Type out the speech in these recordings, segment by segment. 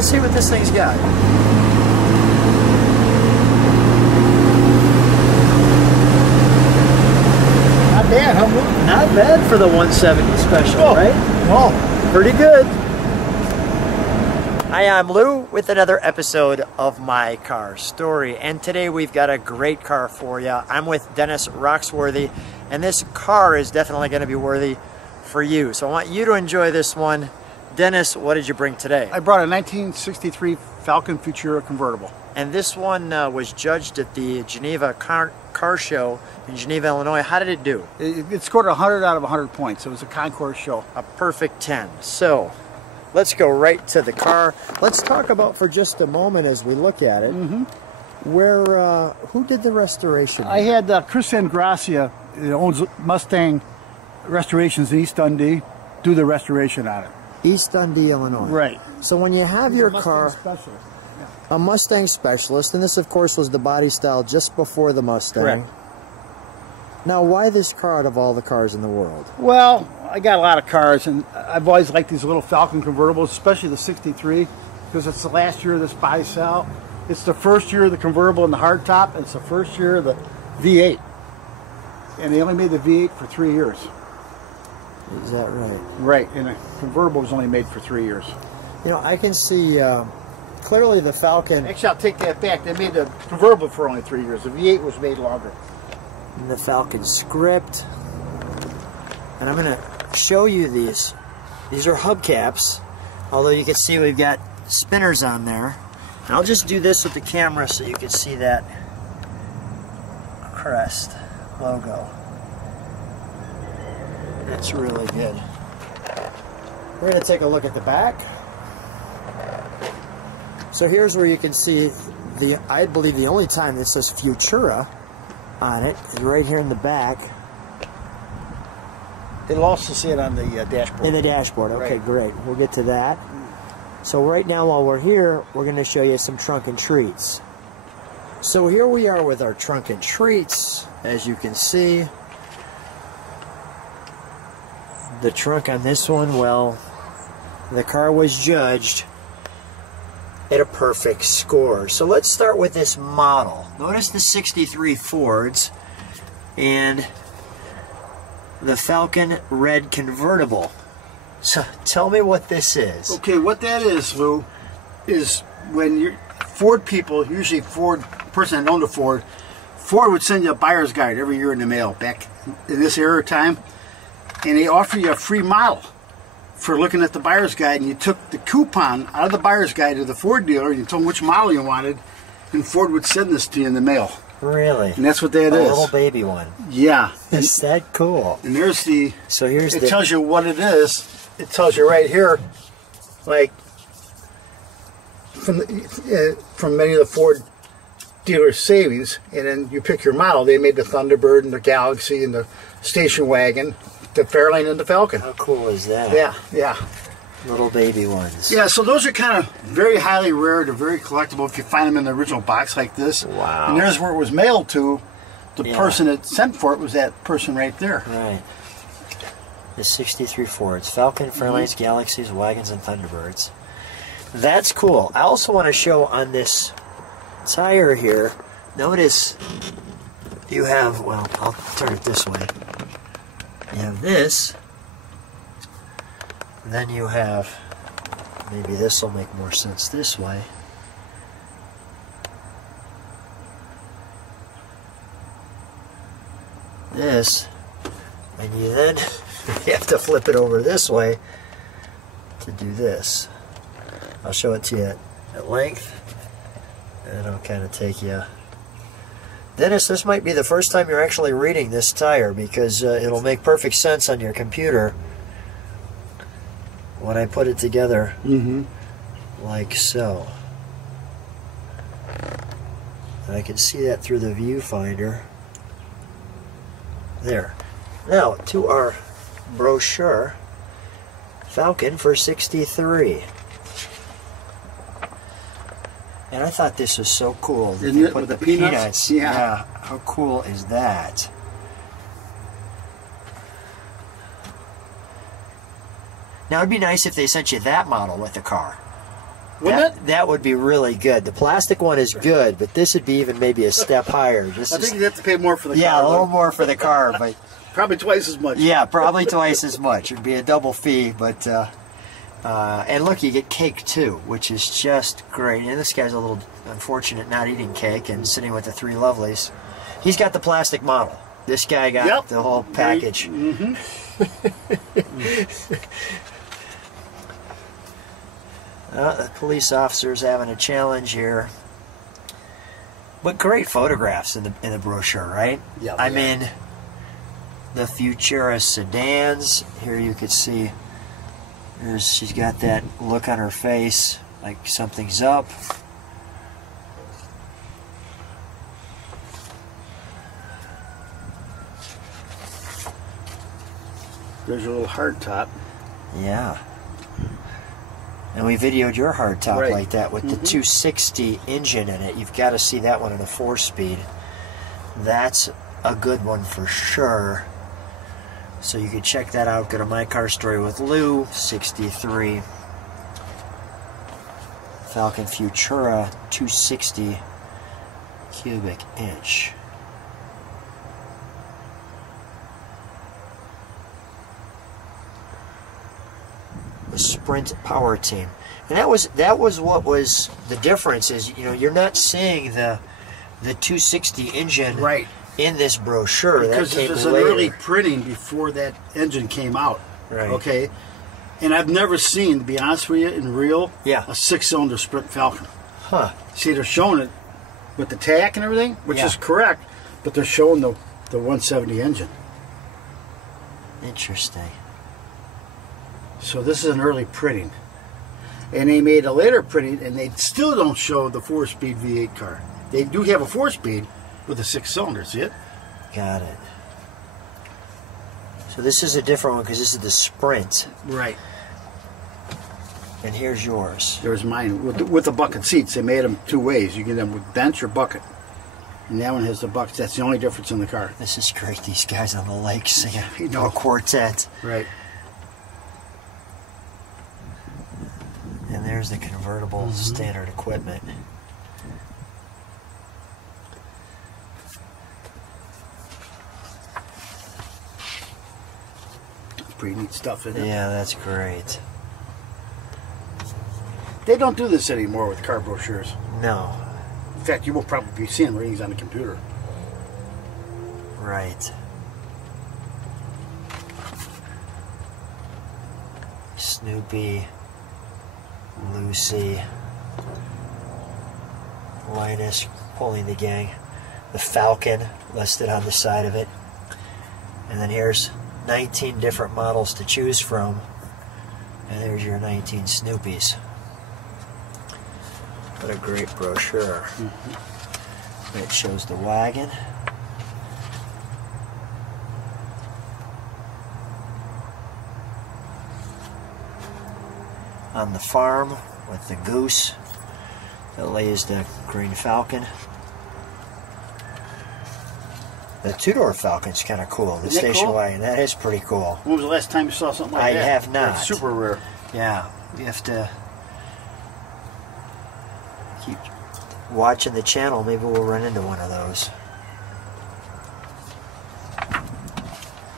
Let's see what this thing's got. Not bad, huh, Lou? Not bad for the 170 special, right? Oh, Pretty good. Hi, I'm Lou with another episode of My Car Story, and today we've got a great car for you. I'm with Dennis Roxworthy, and this car is definitely going to be worthy for you. So I want you to enjoy this one. Dennis, what did you bring today? I brought a 1963 Falcon Futura Convertible. And this one was judged at the Geneva Car Show in Geneva, Illinois. How did it do? It scored 100 out of 100 points. It was a concours show. A perfect 10. So let's go right to the car. Let's talk about for just a moment as we look at it, who did the restoration? I had Chris Angracia, who owns Mustang Restorations in East Dundee, do the restoration on it. East Dundee, Illinois. Right. So when you have your car, a Mustang specialist, and this of course was the body style just before the Mustang. Correct. Now why this car out of all the cars in the world? Well, I got a lot of cars, and I've always liked these little Falcon convertibles, especially the 63, because it's the last year of this body style. It's the first year of the convertible in the hardtop, and it's the first year of the V8. And they only made the V8 for 3 years. Is that right? Right, and the convertible was only made for 3 years. You know, I can see clearly the Falcon. Actually, I'll take that back. They made the convertible for only 3 years. The V8 was made longer. And the Falcon script. And I'm going to show you these. These are hubcaps, although you can see we've got spinners on there. And I'll just do this with the camera so you can see that crest logo. That's really good. We're going to take a look at the back. So here's where you can see I believe the only time that says Futura on it is right here in the back. It'll also see it on the dashboard. In the dashboard, okay, right. Great. We'll get to that. So right now while we're here, we're going to show you some trunk and treats. So here we are with our trunk and treats. As you can see, the trunk on this one, well, the car was judged at a perfect score. So let's start with this model. Notice the 63 Fords and the Falcon Red Convertible. So tell me what this is. Okay, what that is, Lou, is when you're Ford people, usually Ford person that owned a Ford would send you a buyer's guide every year in the mail back in this era of time, and they offer you a free model for looking at the buyer's guide, and you took the coupon out of the buyer's guide to the Ford dealer, and you told them which model you wanted, and Ford would send this to you in the mail. Really? And that's what that is. A little baby one. Yeah. Is that cool? And there's the... So here's it tells you what it is. It tells you right here, like, from many of the Ford dealer savings, and then you pick your model. They made the Thunderbird and the Galaxy and the station wagon, the Fairlane and the Falcon. How cool is that? Yeah, yeah. Little baby ones. Yeah, so those are kind of very highly rare. They're very collectible if you find them in the original box like this. Wow. And there's where it was mailed to. The person that sent for it was that person right there. Right. The 63 Fords, Falcon, Fairlanes, Galaxies, Wagons, and Thunderbirds. That's cool. I also want to show on this tire here, notice you have, well, I'll turn it this way. You have this, and then you have, maybe this will make more sense this way. This, and you then you have to flip it over this way to do this. I'll show it to you at length, and I'll kind of take you. Dennis, this might be the first time you're actually reading this tire, because it'll make perfect sense on your computer when I put it together like so. And I can see that through the viewfinder. There. Now, to our brochure, Falcon for 63. And I thought this was so cool. Isn't it, with the peanuts? Yeah. How cool is that? Now, it'd be nice if they sent you that model with the car. That would be really good. The plastic one is good, but this would be even maybe a step higher. I think you'd have to pay more for the car. Yeah, a little more for the car, but probably twice as much. Yeah, probably twice as much. It'd be a double fee, but and look, you get cake too, which is just great. And this guy's a little unfortunate not eating cake and sitting with the three lovelies. He's got the plastic model. This guy got the whole package. Mm-hmm. The police officer's having a challenge here. But great photographs in the brochure, right? Yeah. I mean, the Futura sedans. Here you could see she's got that look on her face like something's up. There's your little hard top. Yeah. And we videoed your hard top like that with the 260 engine in it. You've got to see that one in a 4-speed. That's a good one for sure. So you can check that out. Go to My Car Story with Lou, 63. Falcon Futura 260 cubic inch. The Sprint power team, and that was what was the difference. Is, you know, you're not seeing the 260 engine in this brochure. Because that it was came an later. early printing before that engine came out. Right. Okay. And I've never seen, to be honest with you, in real, a 6-cylinder Sprint Falcon. Huh. See, they're showing it with the tack and everything, which is correct, but they're showing the 170 engine. Interesting. So this is an early printing. And they made a later printing, and they still don't show the 4-speed V8 car. They do have a 4-speed with a 6-cylinder, see it? Got it. So this is a different one because this is the Sprint. Right. And here's yours. There's mine with the bucket seats. They made them two ways. You can have them with bench or bucket. And that one has the buckets. That's the only difference in the car. This is great. These guys on the lake singing You know. a quartet. Right. And there's the convertible standard equipment. Pretty neat stuff, isn't it? Yeah, that's great. They don't do this anymore with car brochures. No. In fact, you will probably be seeing readings on the computer. Right. Snoopy, Lucy, Linus pulling the gang, the Falcon listed on the side of it, and then here's 19 different models to choose from, and there's your 19 Snoopies. What a great brochure. It shows the wagon. On the farm with the goose that lays the green Falcon. The two-door Falcon's kind of cool. The station wagon, that is pretty cool. When was the last time you saw something like that? I have not. It's super rare. Yeah, you have to keep watching the channel. Maybe we'll run into one of those.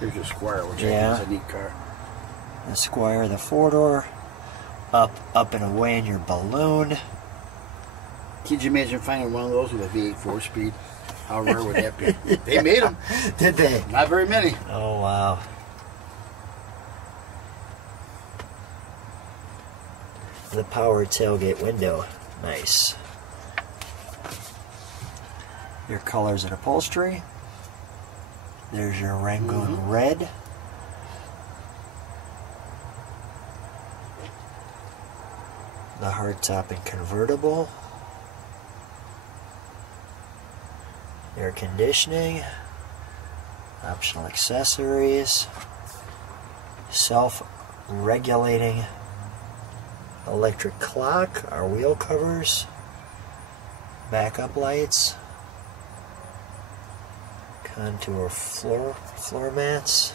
Here's your Squire, which I think is a neat car. The Squire, the four-door, up and away in your balloon. Could you imagine finding one of those with a V8 4-speed? How rare would that be? They made them. Did they? Not very many. Oh, wow. The power tailgate window. Nice. Your colors and upholstery. There's your Rangoon Red. The hardtop and convertible. Air conditioning. Optional accessories. Self-regulating electric clock. Our wheel covers. Backup lights. Contour floor mats.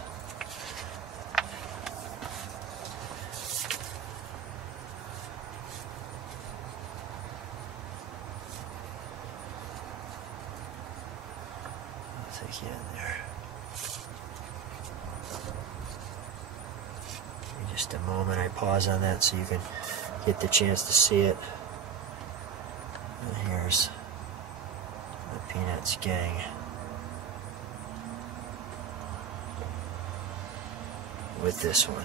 take you in there. In just a moment, I pause on that so you can get the chance to see it. And here's the Peanuts gang. With this one.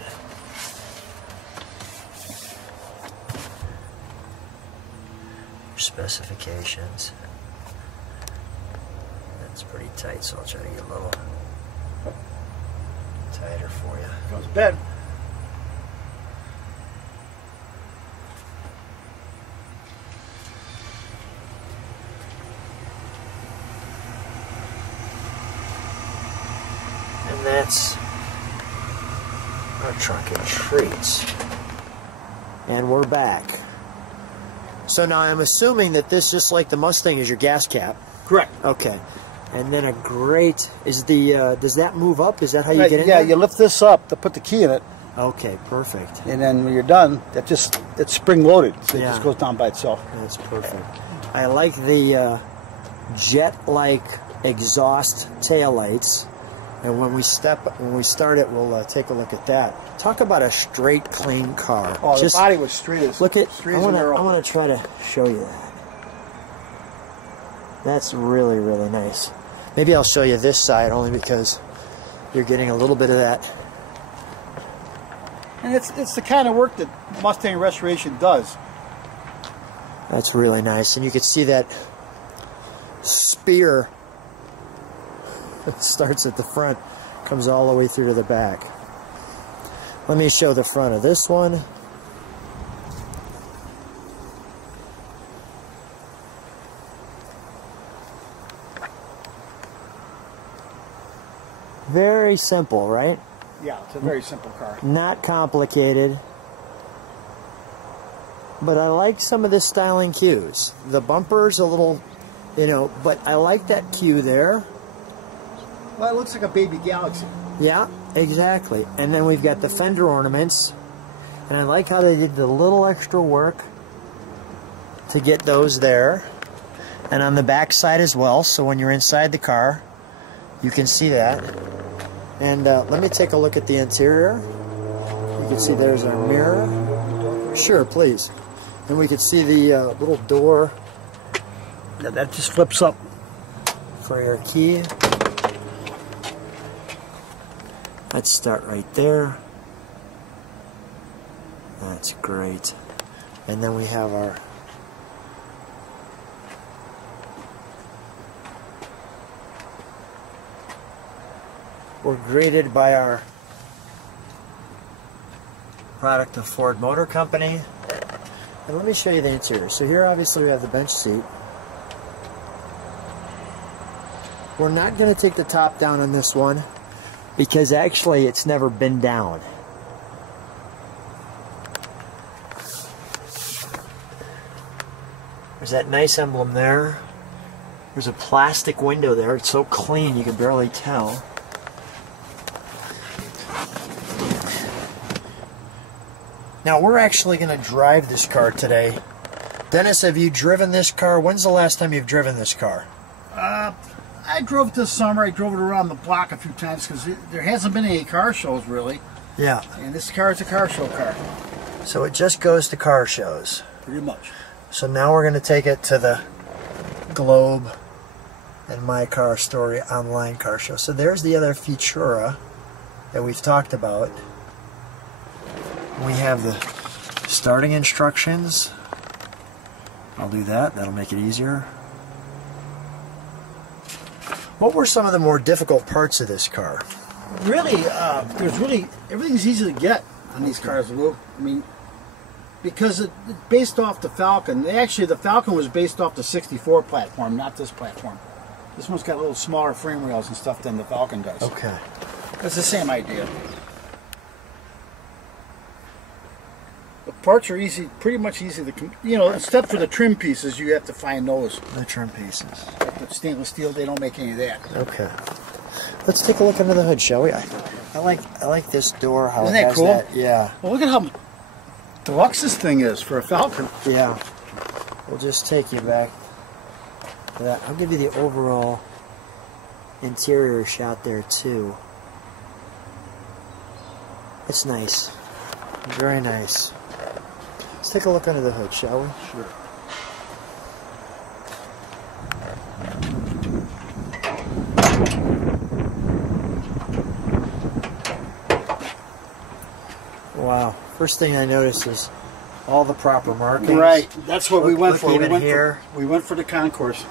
Specifications. That's pretty tight, so I'll try to get a little tighter for you. Goes to bed. And that's our trunk and treats. And we're back. So now I'm assuming that this, just like the Mustang, is your gas cap. Correct. Okay. And then a grate is the, does that move up? Is that how you get in Yeah, there? you lift this up to put the key in it. Okay, perfect. And then when you're done, it's spring loaded. So it Yeah. just goes down by itself. That's perfect. I like the jet-like exhaust taillights. And when we start it, we'll take a look at that. Talk about a straight, clean car. Oh, the body was straight as look at. straight I as an arrow. want to try to show you that. That's really, really nice. Maybe I'll show you this side only because you're getting a little bit of that. And it's the kind of work that Mustang Restoration does. That's really nice, and you can see that spear. It starts at the front, comes all the way through to the back. Let me show the front of this one. Very simple, right? Yeah, it's a very simple car. Not complicated. But I like some of the styling cues. The bumper's a little, you know, but I like that cue there. Well, it looks like a baby Galaxy. Yeah, exactly. And then we've got the fender ornaments. And I like how they did the little extra work to get those there. And on the back side as well, so when you're inside the car, you can see that. And let me take a look at the interior. You can see there's our mirror. Sure, please. And we can see the little door. Yeah, that just flips up. For your key. Let's start right there. That's great. And then we have our we're greeted by our product of Ford Motor Company. And let me show you the interior. So here obviously we have the bench seat. We're not going to take the top down on this one because actually it's never been down. There's that nice emblem there. There's a plastic window there. It's so clean you can barely tell. Now we're actually going to drive this car today. Dennis, have you driven this car? When's the last time you've driven this car? I drove it this summer. I drove it around the block a few times because there hasn't been any car shows really. Yeah. And this car is a car show car. So it just goes to car shows. Pretty much. So now we're going to take it to the Globe and My Car Story online car show. So there's the other Futura that we've talked about. We have the starting instructions. I'll do that. That'll make it easier. What were some of the more difficult parts of this car? Really, everything's easy to get on these cars, Lou. I mean, because it's based off the Falcon. Actually, the Falcon was based off the 64 platform, not this platform. This one's got a little smaller frame rails and stuff than the Falcon does. Okay. It's the same idea. The parts are easy, pretty much easy to, you know, except for the trim pieces, you have to find those. The trim pieces. Like the stainless steel, they don't make any of that. Okay. Let's take a look under the hood, shall we? I like this door. How Isn't it that has cool? that. Yeah. Well, look at how deluxe this thing is for a Falcon. Yeah. We'll just take you back to that. I'll give you the overall interior shot there too. It's nice. Very nice. Let's take a look under the hood, shall we? Sure. Wow. First thing I noticed is all the proper markings. Right. That's what we went for. We went for the concourse.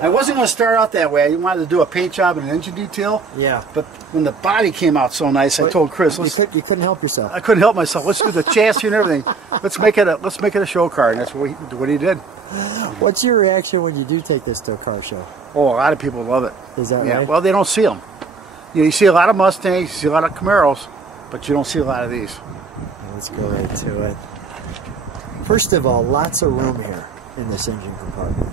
I wasn't going to start out that way. I wanted to do a paint job and an engine detail. Yeah. But when the body came out so nice, I told Chris, you couldn't help yourself. I couldn't help myself. Let's do the chassis and everything. Let's make it a show car, and that's what he did. What's your reaction when you do take this to a car show? Oh, a lot of people love it. Is that right? Well, they don't see them. You see a lot of Mustangs, you see a lot of Camaros, but you don't see a lot of these. Let's go right to it. First of all, lots of room here in this engine compartment.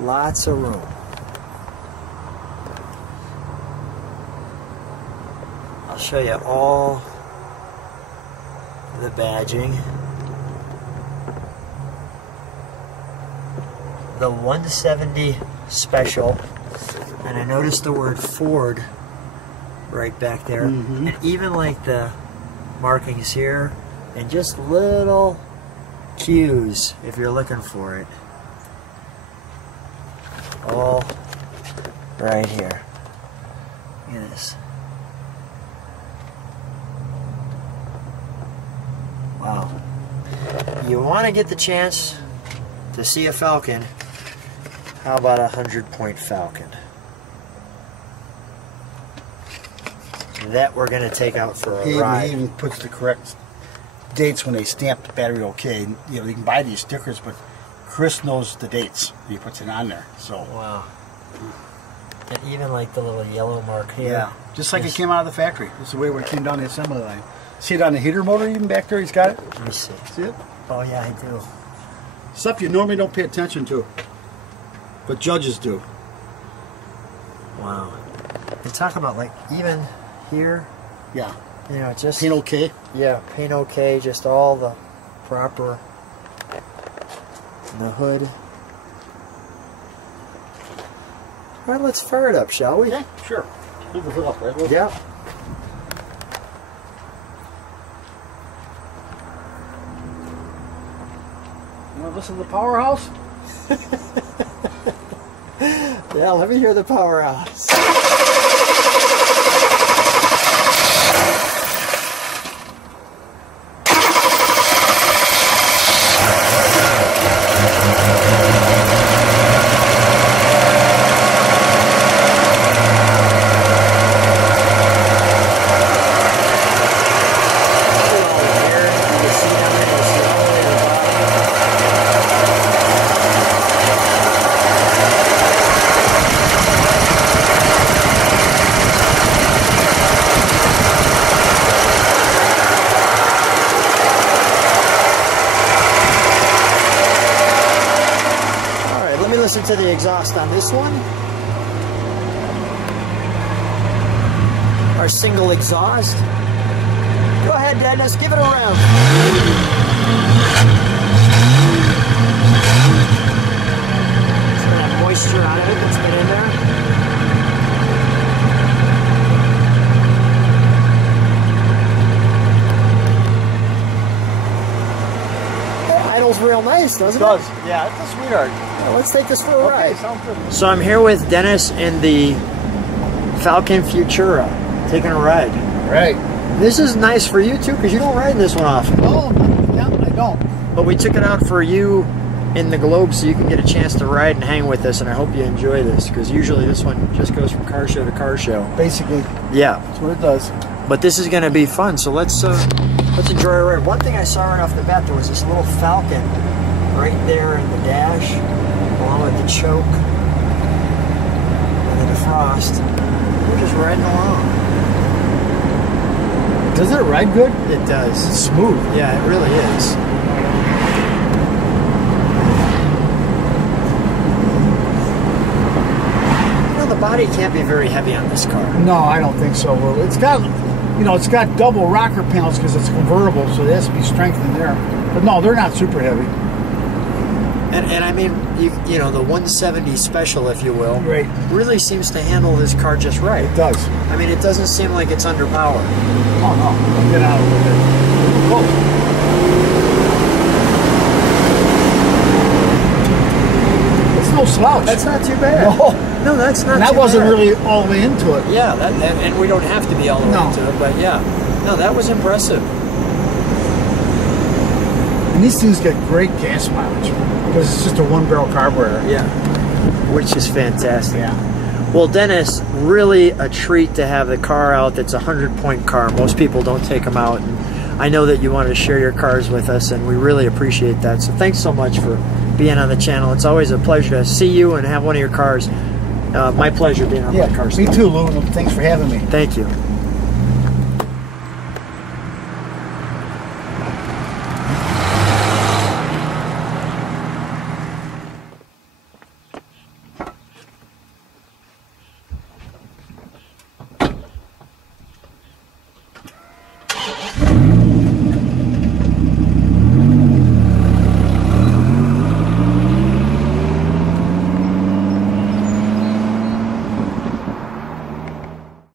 Lots of room. I'll show you all the badging. The 170 Special, and I noticed the word Ford right back there, and even like the markings here, and just little cues if you're looking for it. All right here. Look at this. Wow. You want to get the chance to see a Falcon, how about a 100-point Falcon? That we're going to take out for a ride. He even puts the correct dates when they stamp the battery okay. You know, you can buy these stickers, but Chris knows the dates. He puts it on there. So wow. And even like the little yellow mark here. Yeah, just like it came out of the factory. This is the way it came down the assembly line. See it on the heater motor even back there? He's got it? Let me see. See it? Oh yeah, I do. Stuff you normally don't pay attention to, but judges do. Wow. And talk about like even here. Yeah. You know, just paint okay. Yeah, paint okay. Just all the proper. And the hood. All right, let's fire it up, shall we? Yeah, sure. Move the hood up, right? Yeah. You want to listen to the powerhouse? Yeah, let me hear the powerhouse. Listen to the exhaust on this one. Our single exhaust. Go ahead, Dennis, give it a round. Some of that moisture out of it that's been in there. Idles real nice, doesn't it? It does. Yeah, it's a sweetheart. Well, let's take this for a ride. Sounds good. So I'm here with Dennis in the Falcon Futura, taking a ride. Right. This is nice for you too, because you don't ride in this one often. Oh, yeah, I don't. But we took it out for you in the Globe so you can get a chance to ride and hang with us, and I hope you enjoy this, because usually this one just goes from car show to car show. Basically. Yeah. That's what it does. But this is going to be fun, so let's enjoy a ride. One thing I saw right off the bat, there was this little Falcon right there in the dash, along with the choke and the defrost. We're just riding along. Does it ride good? It does. It's smooth. Yeah, it really is. You know, the body can't be very heavy on this car. No, I don't think so. Well, it's got, you know, it's got double rocker panels because it's convertible, so there has to be strength in there. But no, they're not super heavy. And I mean, you know, the 170 special, if you will, Right. really seems to handle this car just right. It does. I mean, it doesn't seem like it's underpowered. Oh no, get out a little bit. Whoa. It's no slouch. That's not too bad. No, that's not. And that too wasn't bad. really all the way into it. Yeah, and we don't have to be all the way No. into it, but yeah, no, that was impressive. And these things get great gas mileage because it's just a one-barrel carburetor. Yeah, which is fantastic. Yeah. Well, Dennis, really a treat to have the car out. That's a 100-point car. Most people don't take them out, and I know that you wanted to share your cars with us, and we really appreciate that. So thanks so much for being on the channel. It's always a pleasure to see you and have one of your cars. My pleasure being on my car. Me too, Lou. Thanks for having me. Thank you.